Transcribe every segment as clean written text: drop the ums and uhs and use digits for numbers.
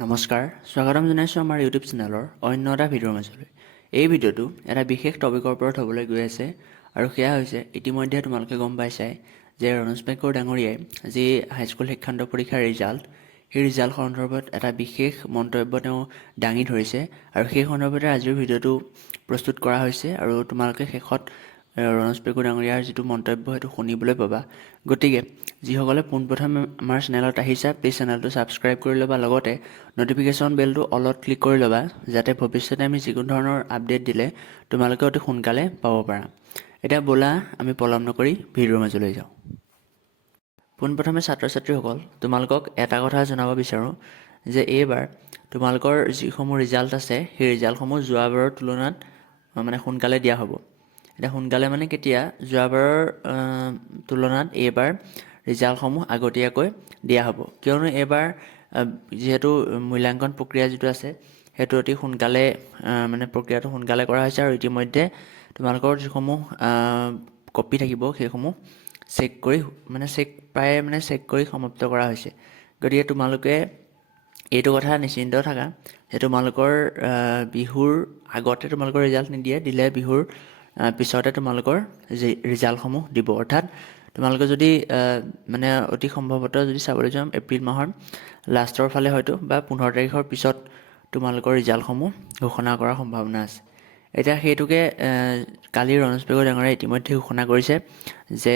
নমস্কাৰ স্বাগতম জনাইছোঁ আমাৰ ইউটিউব চেনেলৰ অন্য এটা ভিডিঅ'ৰ মাজলৈ। এই ভিডিঅ'টো এটা বিশেষ টপিকৰ ওপৰত হ'বলৈ গৈ আছে আৰু সেয়া হৈছে ইতিমধ্যে তোমালোকে গম পাইছাই যে ৰণোজ পেগুৰ ডাঙৰীয়াই যি হাইস্কুল শিক্ষান্ত পৰীক্ষাৰ ৰিজাল্ট সেই ৰিজাল্ট সন্দৰ্ভত এটা বিশেষ মন্তব্য তেওঁ দাঙি ধৰিছে আৰু সেই সন্দৰ্ভতে আজিৰ ভিডিঅ'টো প্ৰস্তুত কৰা হৈছে আৰু তোমালোকে শেষত ৰণোজ পেগু ডাঙৰীয়াৰ যিটো মন্তব্য সেইটো শুনিবলৈ পাবা। গতিকে যিসকলে পোনপ্ৰথমে আমাৰ চেনেলত আহিছা প্লিজ চেনেলটো ছাবস্ক্ৰাইব কৰি ল'বা, লগতে ন'টিফিকেশ্যন বেলটো অলত ক্লিক কৰি ল'বা যাতে ভৱিষ্যতে আমি যিকোনো ধৰণৰ আপডেট দিলে তোমালোকে অতি সোনকালে পাব পাৰা। এতিয়া ব'লা আমি পলম নকৰি ভিডিঅ'ৰ মাজলৈ যাওঁ। পোনপ্ৰথমে ছাত্ৰ ছাত্ৰীসকল তোমালোকক এটা কথা জনাব বিচাৰোঁ যে এইবাৰ তোমালোকৰ যিসমূহ ৰিজাল্ট আছে সেই ৰিজাল্টসমূহ যোৱাবাৰৰ তুলনাত সোনকালে দিয়া হ'ব। এতিয়া সোনকালে মানে কেতিয়া, যোৱাবাৰৰ তুলনাত এইবাৰ ৰিজাল্টসমূহ আগতীয়াকৈ দিয়া হ'ব, কিয়নো এইবাৰ যিহেতু মূল্যাংকন প্ৰক্ৰিয়া যিটো আছে সেইটো অতি সোনকালে প্ৰক্ৰিয়াটো সোনকালে কৰা হৈছে আৰু ইতিমধ্যে তোমালোকৰ যিসমূহ কপি থাকিব সেইসমূহ চেক কৰি সমাপ্ত কৰা হৈছে। গতিকে তোমালোকে এইটো কথা নিশ্চিন্ত থাকা যে তোমালোকৰ বিহুৰ আগতে তোমালোকৰ ৰিজাল্ট দিলে বিহুৰ পিছতে তোমালোকৰ ৰিজাল্টসমূহ দিব। অৰ্থাৎ তোমালোকে যদি অতি সম্ভৱতঃ যদি চাবলৈ যাওঁ এপ্ৰিল মাহৰ লাষ্টৰ ফালে হয়তো বা 15 তাৰিখৰ পিছত তোমালোকৰ ৰিজাল্টসমূহ ঘোষণা কৰাৰ সম্ভাৱনা আছে। এতিয়া সেইটোকে কালি ৰণোজ পেগু ডাঙৰীয়াই ইতিমধ্যে ঘোষণা কৰিছে যে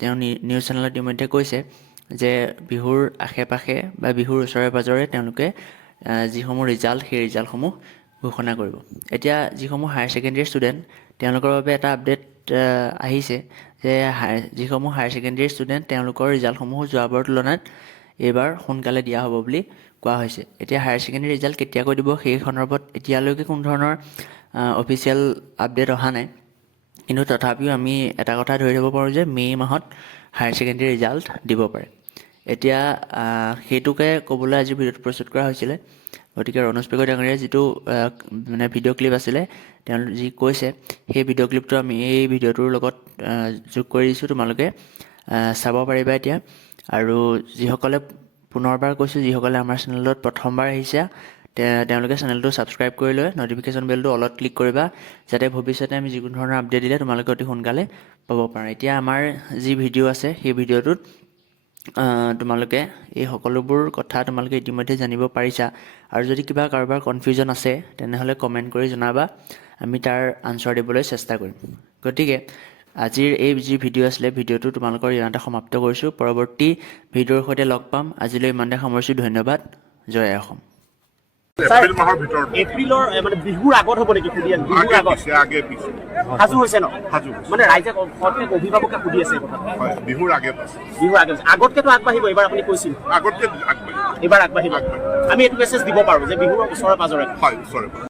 তেওঁ নিউজ চেনেলত ইতিমধ্যে কৈছে যে বিহুৰ আশে পাশে বা বিহুৰ ওচৰে পাঁজৰে তেওঁলোকে যিসমূহ ৰিজাল্ট সেই ৰিজাল্টসমূহ ঘোষণা কৰিব। এতিয়া যিসমূহ হায়াৰ ছেকেণ্ডেৰী ষ্টুডেণ্ট তেওঁলোকৰ বাবে এটা আপডেট আহিছে যে যিসমূহ হায়াৰ ছেকেণ্ডেৰী ষ্টুডেণ্ট তেওঁলোকৰ ৰিজাল্টসমূহ যোৱাবাৰৰ তুলনাত এইবাৰ সোনকালে দিয়া হ'ব বুলি কোৱা হৈছে। এতিয়া হায়াৰ ছেকেণ্ডেৰী ৰিজাল্ট কেতিয়াকৈ দিব সেই সন্দৰ্ভত এতিয়ালৈকে কোনো ধৰণৰ অফিচিয়েল আপডেট অহা নাই, কিন্তু তথাপিও আমি এটা কথা ধৰি ল'ব পাৰোঁ যে মে' মাহত হায়াৰ ছেকেণ্ডেৰী ৰিজাল্ট দিব পাৰে। এতিয়া সেইটোকে ক'বলৈ আজি ভিডিঅ'টো প্ৰস্তুত কৰা হৈছিলে। গতিকে ৰণোজ পেগু ডাঙৰীয়াৰ যিটো ভিডিঅ' ক্লিপ আছিলে তেওঁ যি কৈছে সেই ভিডিঅ' ক্লিপটো আমি এই ভিডিঅ'টোৰ লগত যোগ কৰি দিছোঁ, তোমালোকে চাব পাৰিবা এতিয়া। আৰু যিসকলে পুনৰবাৰ কৈছোঁ যিসকলে আমাৰ চেনেলত প্ৰথমবাৰ আহিছে তেওঁলোকে চেনেলটো ছাবস্ক্ৰাইব কৰি লৈ ন'টিফিকেশ্যন বেলটো অলত ক্লিক কৰিবা যাতে ভৱিষ্যতে আমি যিকোনো ধৰণৰ আপডেট দিলে তোমালোকে অতি সোনকালে পাব পাৰা। এতিয়া আমাৰ যি ভিডিঅ' আছে সেই ভিডিঅ'টোত তোমালোকে এই সকলোবোৰ কথা তোমালোকে ইতিমধ্যে জানিব পাৰিছা আৰু যদি কিবা কাৰোবাৰ কনফিউজন আছে তেনেহ'লে কমেণ্ট কৰি জনাবা, আমি তাৰ আনচাৰ দিবলৈ চেষ্টা কৰিম। গতিকে আজিৰ এই যি ভিডিঅ' আছিলে ভিডিঅ'টো তোমালোকৰ ইয়াতে সমাপ্ত কৰিছোঁ। পৰৱৰ্তী ভিডিঅ'ৰ সৈতে লগ পাম। আজিলৈ ইমানতে সামৰিছোঁ। ধন্যবাদ। জয় অসম। এপ্ৰিল মাহৰ ভিতৰত এপ্ৰিলৰ বিহুৰ আগত হ'ব নেকি? সুধি আছে বিহুৰ আগত আগে পিছে সাজু হৈছে ন? সাজু ৰাইজে অভিভাৱকে সুধি আছে বিহুৰ আগে আগতকেতো আগবাঢ়িব। এইবাৰ আপুনি কৈছিল আগতকে এইবাৰ আগবাঢ়িব। আমি এইটো মেছেজ দিব পাৰোঁ যে বিহুৰ ওচৰে পাজৰে